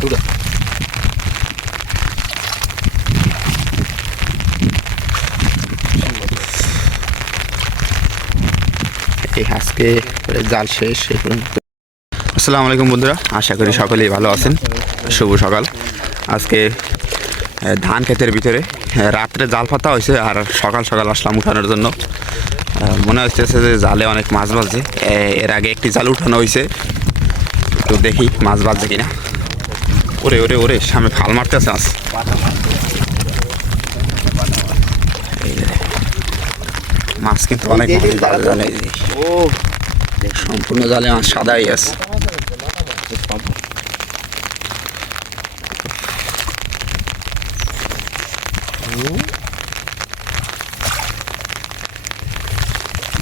এই আজকে জাল শেষ পর্যন্ত আসসালামু আলাইকুম বন্ধুরা আশা করি সকলেই ভালো আছেন। শুভ সকাল। আজকে ধান ক্ষেতের ভিতরে রাত্রে জাল পাতা হয়েছে আর সকাল সকাল আসলাম উঠানোর জন্য। মনে হচ্ছে যে জালে অনেক মাছ বাজছে। এর আগে একটি জাল উঠানো হয়েছে তো দেখি মাছ বাজছে কিনা। ওরে ওরে ওরে সামনে ফাল মারতে আছে মাছ কিন্তু অনেক জালে সম্পূর্ণ জালে মাছ সাদাই আছে।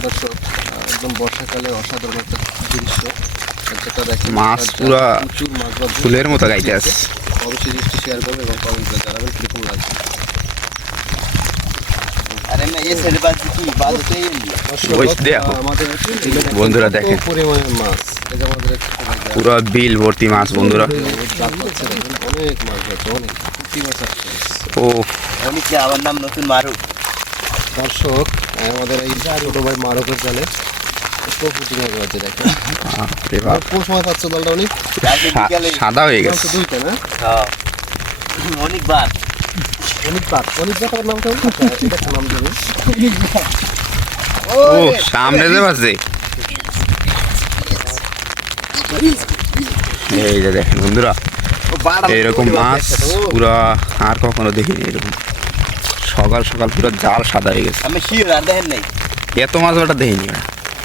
দর্শক একদম বর্ষাকালে অসাধারণ একটা দৃশ্য। মাছ পুরা ফুলের মতো গাইতে আছে। আমার নাম নতুন মারুক আমাদের এই ছোট ভাই মারকের জালে সাদা হয়ে গেছে দুইটা না হ্যাঁ অনেকবার অনেক বাদ নাম কেমন নাম দেবেন ও সামনে যে বাজে এই যে দেখেন বন্ধুরা এইরকম মাছ পুরা আর কখনো দেখিনি এরকম। সকাল সকাল পুরো জাল সাদা হয়ে গেছে। আমি শিওর আর দেখেন নাই। এত মাছ ওটা দেখিনি।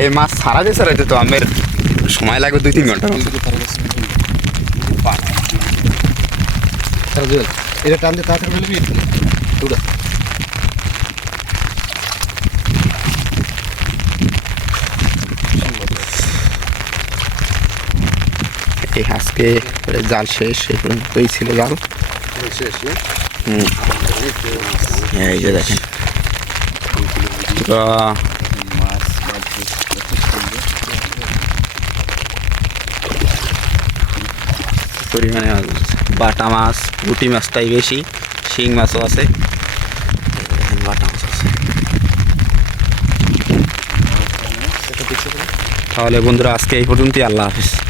এই মাছ সারা দিয়ে সারাইতে তো, আমের সময় লাগবে দুই তিন ঘণ্টা। এটা টান দিয়ে তাড়াতাড়ি ফেলবি দুটা আজকে জাল শেষ, এই পর্যন্তই ছিল জাল। হুম। এই যে দেখেন পুরা মাছ মাছ পরিমাণে মাছ। বাটা মাছ পুটি মাছটাই বেশি, শিং মাছও আছে। বাটা মাছ আছে। তাহলে বন্ধুরা, আজকে এই পর্যন্তই। আল্লাহ হাফিজ।